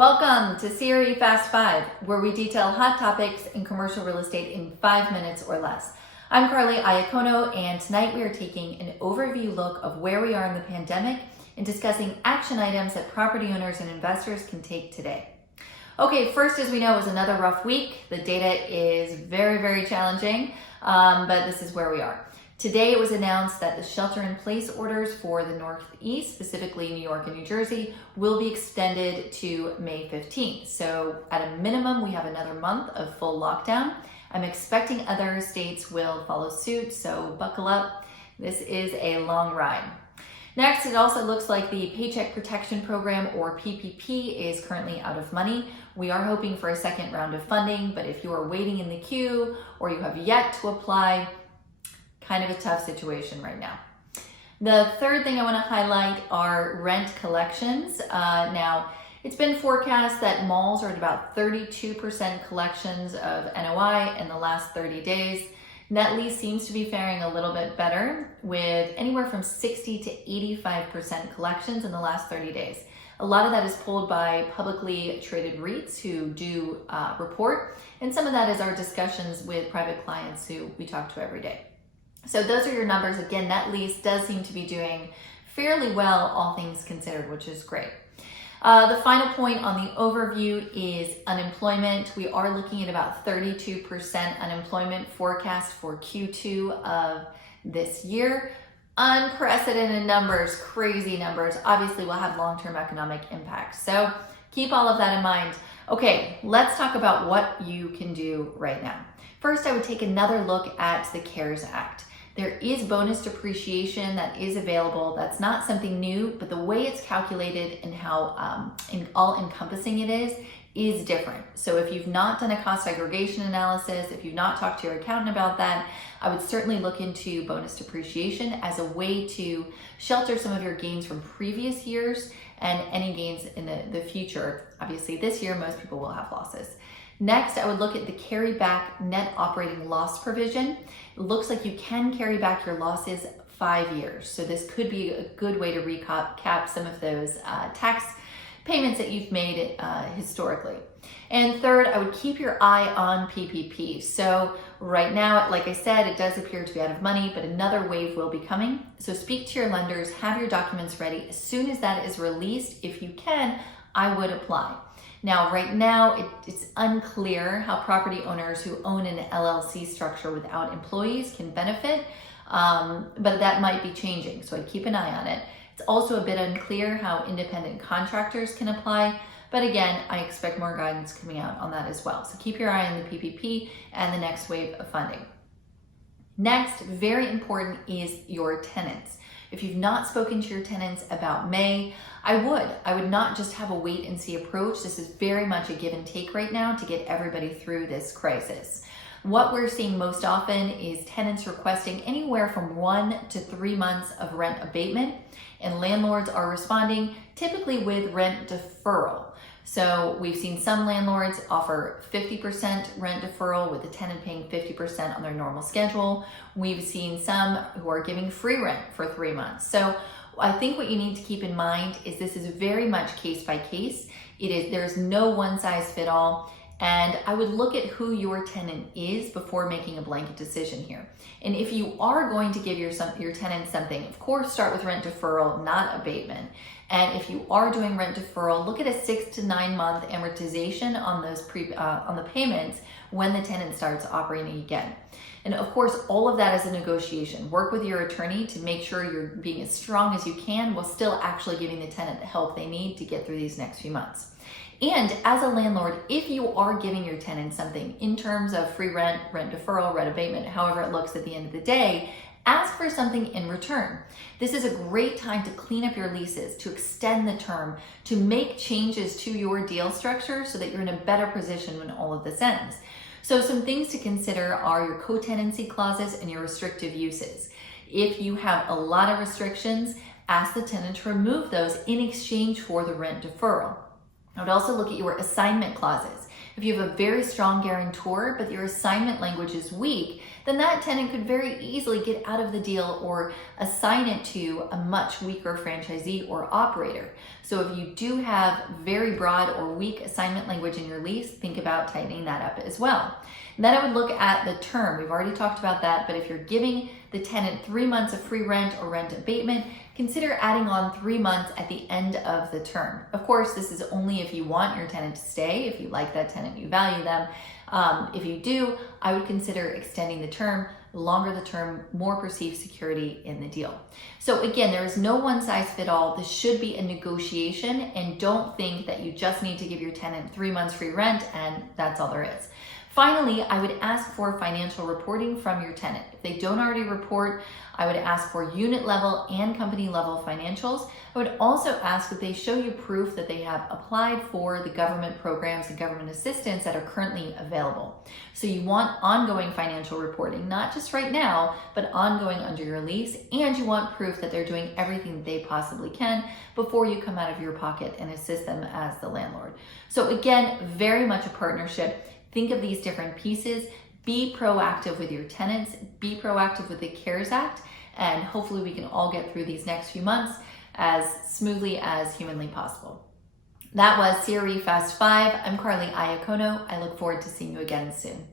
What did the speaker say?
Welcome to CRE Fast Five, where we detail hot topics in commercial real estate in 5 minutes or less. I'm Carly Iacono, and tonight we are taking an overview look of where we are in the pandemic and discussing action items that property owners and investors can take today. Okay, first, as we know, it was another rough week. The data is very challenging, but this is where we are. Today, it was announced that the shelter-in-place orders for the Northeast, specifically New York and New Jersey, will be extended to May 15th. So at a minimum, we have another month of full lockdown. I'm expecting other states will follow suit, so buckle up. This is a long ride. Next, it also looks like the Paycheck Protection Program, or PPP, is currently out of money. We are hoping for a second round of funding, but if you are waiting in the queue or you have yet to apply, kind of a tough situation right now. The third thing I want to highlight are rent collections. Now, it's been forecast that malls are at about 32% collections of NOI in the last 30 days. Net lease seems to be faring a little bit better, with anywhere from 60 to 85% collections in the last 30 days. A lot of that is pulled by publicly traded REITs who do report, and some of that is our discussions with private clients who we talk to every day. So those are your numbers. Again, net lease does seem to be doing fairly well, all things considered, which is great. The final point on the overview is unemployment. We are looking at about 32% unemployment forecast for Q2 of this year. Unprecedented numbers, crazy numbers. Obviously, will have long-term economic impacts. So keep all of that in mind. Okay, let's talk about what you can do right now. First, I would take another look at the CARES Act. There is bonus depreciation that is available. That's not something new, but the way it's calculated and how all-encompassing it is different. So if you've not done a cost aggregation analysis, if you've not talked to your accountant about that, I would certainly look into bonus depreciation as a way to shelter some of your gains from previous years and any gains in the future. Obviously, this year, most people will have losses. Next, I would look at the carry back net operating loss provision. It looks like you can carry back your losses 5 years. So this could be a good way to recap some of those tax payments that you've made historically. And third, I would keep your eye on PPP. So right now, like I said, it does appear to be out of money, but another wave will be coming. So speak to your lenders, have your documents ready. As soon as that is released, if you can, I would apply. Now, right now, it's unclear how property owners who own an LLC structure without employees can benefit, but that might be changing, so I'd keep an eye on it. It's also a bit unclear how independent contractors can apply, but again, I expect more guidance coming out on that as well. So keep your eye on the PPP and the next wave of funding. Next, very important, is your tenants. If you've not spoken to your tenants about May, I would not just have a wait and see approach. This is very much a give and take right now to get everybody through this crisis. What we're seeing most often is tenants requesting anywhere from 1 to 3 months of rent abatement, and landlords are responding typically with rent deferral. So we've seen some landlords offer 50% rent deferral with the tenant paying 50% on their normal schedule. We've seen some who are giving free rent for 3 months. So I think what you need to keep in mind is this is very much case by case. There's no one size fit all. And I would look at who your tenant is before making a blanket decision here. And if you are going to give your tenant something, of course, start with rent deferral, not abatement. And if you are doing rent deferral, look at a 6 to 9 month amortization on those on the payments when the tenant starts operating again. And of course, all of that is a negotiation. Work with your attorney to make sure you're being as strong as you can while still actually giving the tenant the help they need to get through these next few months. And as a landlord, if you are giving your tenant something in terms of free rent, rent deferral, rent abatement, however it looks at the end of the day, ask for something in return. This is a great time to clean up your leases, to extend the term, to make changes to your deal structure so that you're in a better position when all of this ends. So some things to consider are your co-tenancy clauses and your restrictive uses. If you have a lot of restrictions, ask the tenant to remove those in exchange for the rent deferral. I would also look at your assignment clauses. If you have a very strong guarantor, but your assignment language is weak, then that tenant could very easily get out of the deal or assign it to a much weaker franchisee or operator. So if you do have very broad or weak assignment language in your lease, think about tightening that up as well. And then I would look at the term. We've already talked about that, but if you're giving the tenant 3 months of free rent or rent abatement, consider adding on 3 months at the end of the term. Of course, this is only if you want your tenant to stay, if you like that tenant, you value them. If you do, I would consider extending the term. The longer the term, more perceived security in the deal. So again, there is no one size fit all. This should be a negotiation, and don't think that you just need to give your tenant 3 months free rent and that's all there is. Finally, I would ask for financial reporting from your tenant. If they don't already report, I would ask for unit level and company level financials. I would also ask that they show you proof that they have applied for the government programs and government assistance that are currently available. So you want ongoing financial reporting, not just right now, but ongoing under your lease, and you want proof that they're doing everything that they possibly can before you come out of your pocket and assist them as the landlord. So again, very much a partnership. Think of these different pieces. Be proactive with your tenants, be proactive with the CARES Act, and hopefully we can all get through these next few months as smoothly as humanly possible. That was CRE Fast Five. I'm Carly Iacono. I look forward to seeing you again soon.